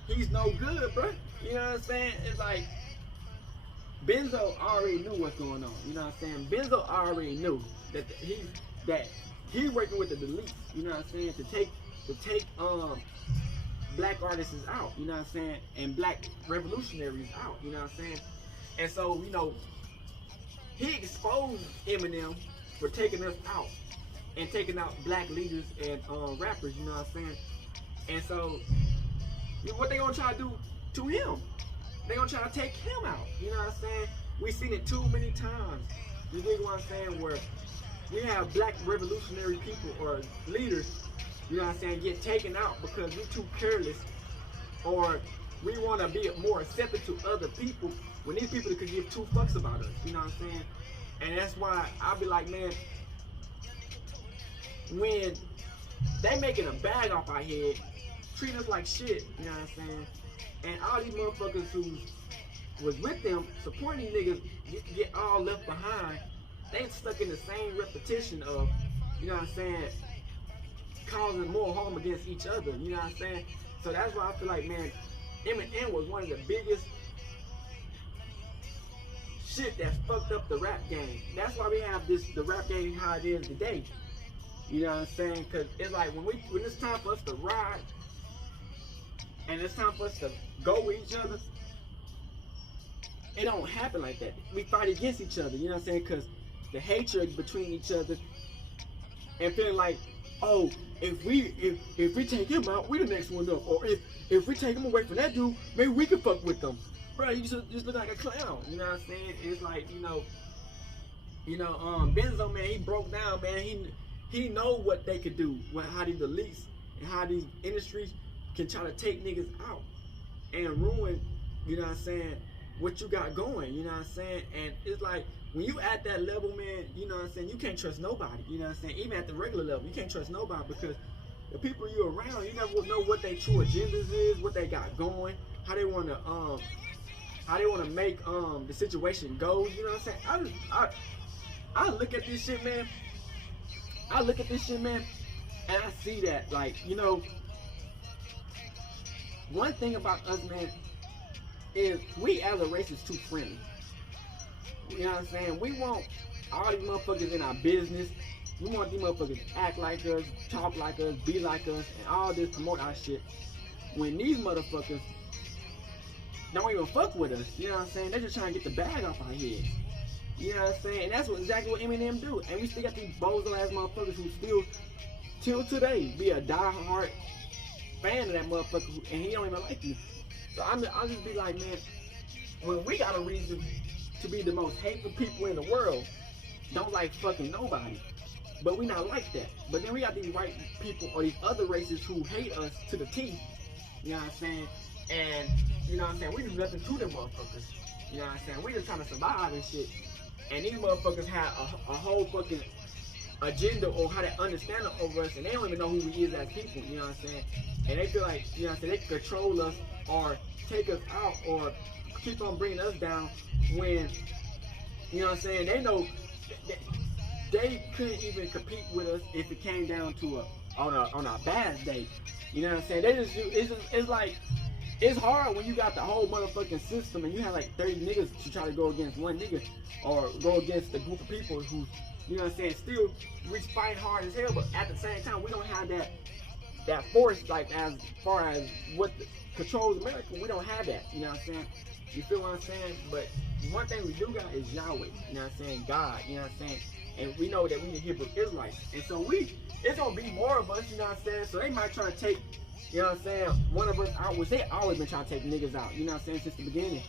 he's no good, bro. You know what I'm saying? It's like Benzo already knew what's going on. You know what I'm saying? Benzo already knew that he's working with the Delites. You know what I'm saying? To take black artists out, you know what I'm saying? And black revolutionaries out, you know what I'm saying? And so, you know, he exposed Eminem for taking us out and taking out black leaders and rappers, you know what I'm saying? And so, what they gonna try to do to him? They gonna try to take him out, you know what I'm saying? We seen it too many times. You dig what I'm saying? Where we have black revolutionary people or leaders, you know what I'm saying, get taken out because we're too careless, or we want to be more accepted to other people when these people could give two fucks about us, you know what I'm saying? And that's why I'll be like, man, when they making a bag off our head, treat us like shit, you know what I'm saying? And all these motherfuckers who was with them, supporting these niggas, get all left behind. They stuck in the same repetition of, you know what I'm saying, causing more harm against each other, you know what I'm saying? So that's why I feel like, man, Eminem was one of the biggest shit that fucked up the rap game. That's why we have the rap game how it is today. You know what I'm saying? Because it's like when it's time for us to ride and it's time for us to go with each other, it don't happen like that. We fight against each other, you know what I'm saying? Because the hatred between each other and feeling like, oh, if we take him out, we the next one up. Or if we take him away from that dude, maybe we can fuck with them. Bro, you just look like a clown. You know what I'm saying? It's like, Benzo, man, he broke down, man. He know what they could do, how these elites and how these industries can try to take niggas out and ruin, you know what I'm saying, what you got going, you know what I'm saying? And it's like, when you at that level, man, you know what I'm saying, you can't trust nobody, you know what I'm saying? Even at the regular level, you can't trust nobody because the people you around, you never know what their true agendas is, what they got going, how they want to make the situation go, you know what I'm saying? I look at this shit, man. And I see that, like, you know, one thing about us, man, is we as a race is too friendly. You know what I'm saying? We want all these motherfuckers in our business. We want these motherfuckers to act like us, talk like us, be like us, and all this, promote our shit. When these motherfuckers don't even fuck with us, you know what I'm saying? They're just trying to get the bag off our heads. You know what I'm saying? And that's exactly what Eminem do. And we still got these bozo ass motherfuckers who still, till today, be a diehard fan of that motherfucker, and he don't even like you. So I'll just be like, man, when we got a reason to be the most hateful people in the world, don't like fucking nobody. But we not like that. But then we got these white people or these other races who hate us to the teeth. You know what I'm saying? And, you know what I'm saying, we do nothing to them motherfuckers. You know what I'm saying? We just trying to survive and shit. And these motherfuckers have a whole fucking agenda or how they understand it over us, and they don't even know who we is as people, you know what I'm saying? And they feel like, you know what I'm saying, they can control us or take us out or keep on bringing us down when, you know what I'm saying, they know they couldn't even compete with us if it came down to on our bad day. You know what I'm saying? It's like, it's hard when you got the whole motherfucking system and you have like 30 niggas to try to go against one nigga or go against a group of people who, you know what I'm saying, still we fight hard as hell, but at the same time we don't have that force, like as far as what controls America. We don't have that, you know what I'm saying? You feel what I'm saying? But one thing we do got is Yahweh, you know what I'm saying, God, you know what I'm saying? And we know that we the Hebrew Israelites. And so it's gonna be more of us, you know what I'm saying? So they might try to take, you know what I'm saying, one of us out, which they always been trying to take niggas out, you know what I'm saying, since the beginning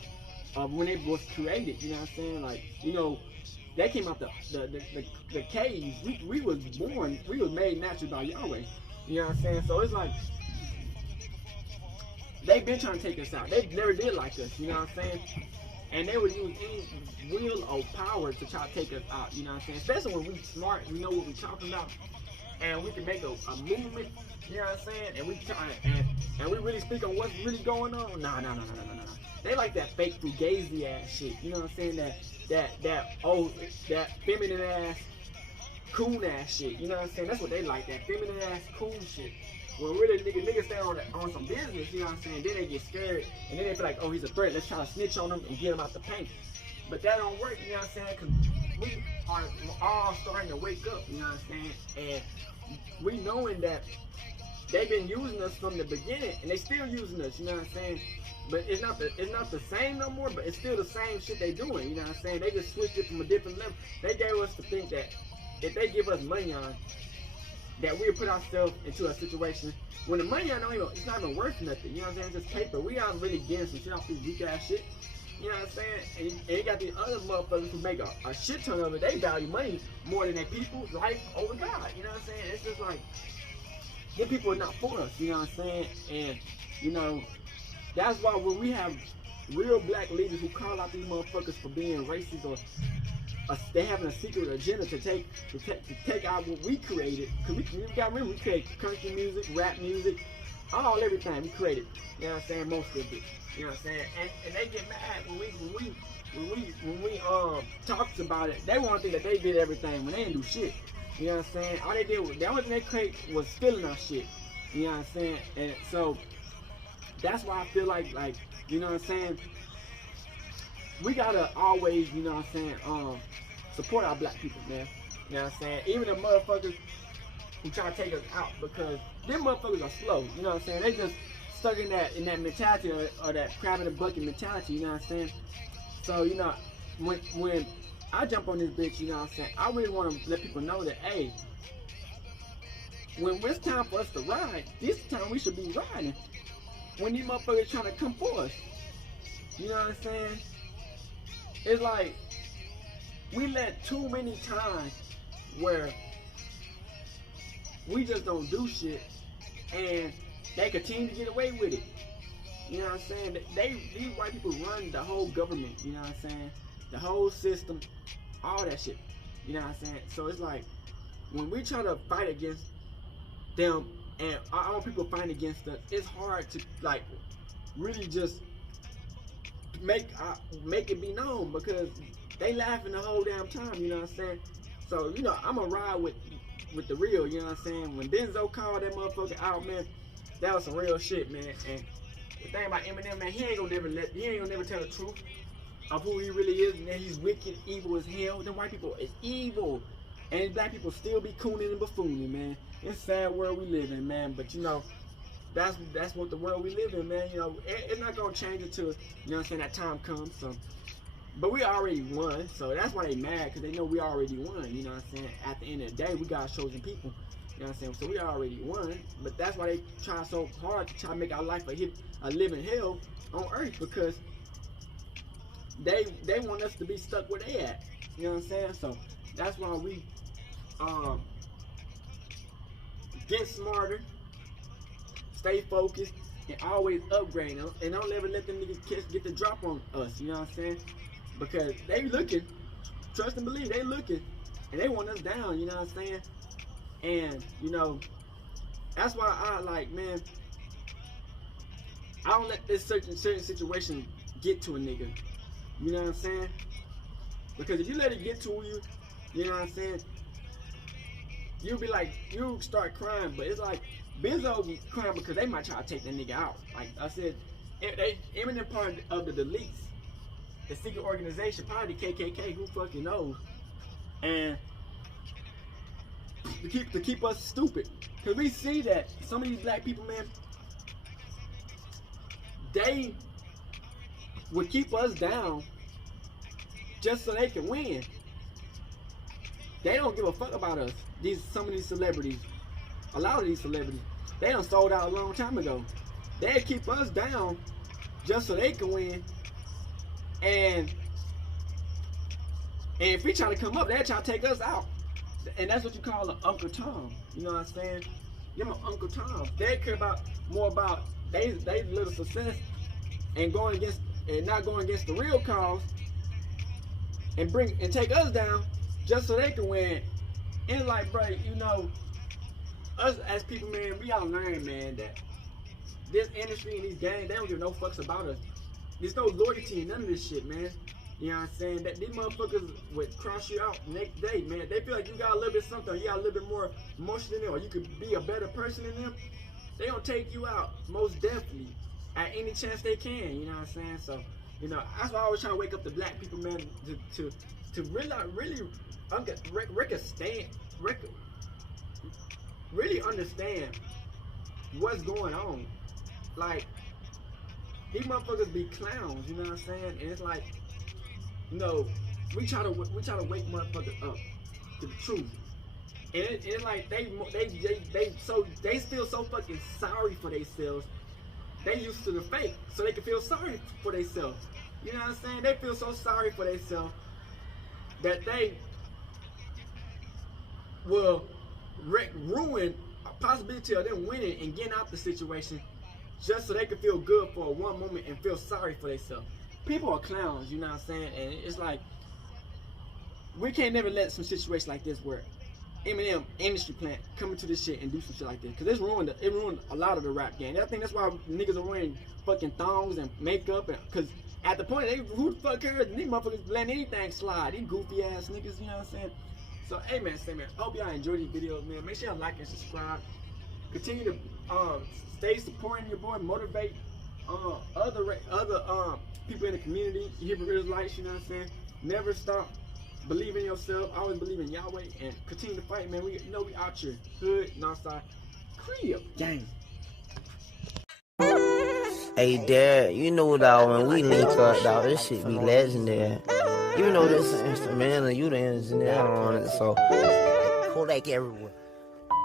of when they was created, you know what I'm saying? Like, you know, they came out the caves. We was born, we was made naturally by Yahweh, you know what I'm saying? So it's like, they been trying to take us out. They never did like us, you know what I'm saying? And they would use any will or power to try to take us out, you know what I'm saying? Especially when we smart, we know what we talking about, and we can make a movement, you know what I'm saying? And we try and we really speak on what's really going on. No. They like that fake fugazi ass shit, you know what I'm saying? That feminine ass, coon ass shit, you know what I'm saying? That's what they like, that feminine ass coon shit. When really niggas stay on some business, you know what I'm saying? Then they get scared, and then they feel like, oh, he's a threat. Let's try to snitch on him and get him out the paint. But that don't work, you know what I'm saying? Because we are all starting to wake up, you know what I'm saying? And we knowing that they've been using us from the beginning, and they still using us. You know what I'm saying? But it's not the same no more. But it's still the same shit they doing. You know what I'm saying? They just switched it from a different level. They gave us to think that if they give us money on, that we'll put ourselves into a situation when the money on it's not even worth nothing. You know what I'm saying? It's just paper. We aren't really getting some shit off this weak ass shit. You know what I'm saying? And you got these other motherfuckers who make a shit ton of it. They value money more than their people's life over God. You know what I'm saying? It's just like, them people are not for us. You know what I'm saying? And, you know, that's why when we have real black leaders who call out these motherfuckers for being racist or they having a secret agenda to take out what we created. Because we got to remember, we created country music, rap music, everything we created. You know what I'm saying? Most of it. You know what I'm saying? And they get mad when we talks about it. They want to think that they did everything when they didn't do shit. You know what I'm saying? All they did was, the only thing they create was stealing our shit. You know what I'm saying? And so that's why I feel like you know what I'm saying? We gotta always, you know what I'm saying, support our black people, man. You know what I'm saying? Even the motherfuckers who try to take us out, because them motherfuckers are slow. You know what I'm saying? They just stuck in that mentality or that crab in the bucket mentality. You know what I'm saying? So, you know, when I jump on this bitch, you know what I'm saying, I really want to let people know that, hey, when it's time for us to ride, this time we should be riding. When these motherfuckers trying to come for us, you know what I'm saying? It's like, we let too many times where we just don't do shit and they continue to get away with it. You know what I'm saying? These white people run the whole government, you know what I'm saying? The whole system, all that shit. You know what I'm saying? So it's like, when we try to fight against them and our own people fighting against us, it's hard to like really just make it be known, because they laughing the whole damn time, you know what I'm saying? So, you know, I'm gonna ride with the real, you know what I'm saying? When Benzo called that motherfucker out, man, that was some real shit, man. And the thing about Eminem, man, he ain't gonna never tell the truth of who he really is, man. He's wicked, evil as hell. Them white people is evil. And black people still be cooning and buffooning, man. It's a sad world we live in, man. But you know, that's what the world we live in, man. You know, it's not gonna change until, you know what I'm saying, that time comes. So, but we already won, so that's why they mad, because they know we already won. You know what I'm saying? At the end of the day, we God's chosen people. You know what I'm saying? So we already won. But that's why they try so hard to try to make our life a living hell on earth, because they want us to be stuck where they at. You know what I'm saying? So that's why we get smarter, stay focused, and always upgrade them, and don't ever let them niggas get the drop on us. You know what I'm saying? Because they looking, trust and believe, they looking, and they want us down. You know what I'm saying? And you know, that's why I like, man, I don't let this certain situation get to a nigga. You know what I'm saying? Because if you let it get to you, you know what I'm saying, you'll be like, you start crying. But it's like, Benzo be crying because they might try to take that nigga out. Like I said, Eminem part of the Delites, the secret organization, probably the KKK, who fucking knows. And to keep us stupid. Because we see that some of these black people, man, they would keep us down just so they can win. They don't give a fuck about us. Some of these celebrities, a lot of these celebrities, they done sold out a long time ago. They keep us down just so they can win. And if we try to come up, they try to take us out. And that's what you call an Uncle Tom. You know what I'm saying? Them are Uncle Tom. They care more about they little success and not going against the real cause and take us down just so they can win. And it's like, bro, you know, us as people, man, we all learn, man, that this industry and these gangs, they don't give no fucks about us. There's no loyalty in none of this shit, man. You know what I'm saying? That these motherfuckers would cross you out next day, man. They feel like you got a little bit something, or you got a little bit more emotion than them, or you could be a better person than them. They gonna take you out, most definitely, at any chance they can. You know what I'm saying? So, you know, that's why I always try to wake up the black people, man, to really understand what's going on. Like, these motherfuckers be clowns, you know what I'm saying? And it's like, you know, we try to wake motherfuckers up to the truth. And it's like they feel so fucking sorry for themselves. They used to the fake, so they can feel sorry for themselves. You know what I'm saying? They feel so sorry for themselves that they will ruin a possibility of them winning and getting out the situation just so they can feel good for one moment and feel sorry for themselves. People are clowns, you know what I'm saying? And it's like, we can't never let some situation like this where Eminem industry plant come into this shit and do some shit like this, because it ruined a lot of the rap game. I think that's why niggas are wearing fucking thongs and makeup, and because at the point who the fuck cares? These motherfuckers letting anything slide. These goofy ass niggas, you know what I'm saying? So hey man, hope y'all enjoy these videos, man. Make sure y'all like and subscribe. Continue to stay supporting your boy, motivate other people in the community, Hebrew Israelites, you know what I'm saying? Never stop. Believe in yourself. Always believe in Yahweh and continue to fight, man. We know we out here. Hood, Northside, crib, gang. Hey, Dad, you know, dog, when we link up, dog, this shit be legendary. You know this instrumental, you the engineer on it, so Kodak everywhere.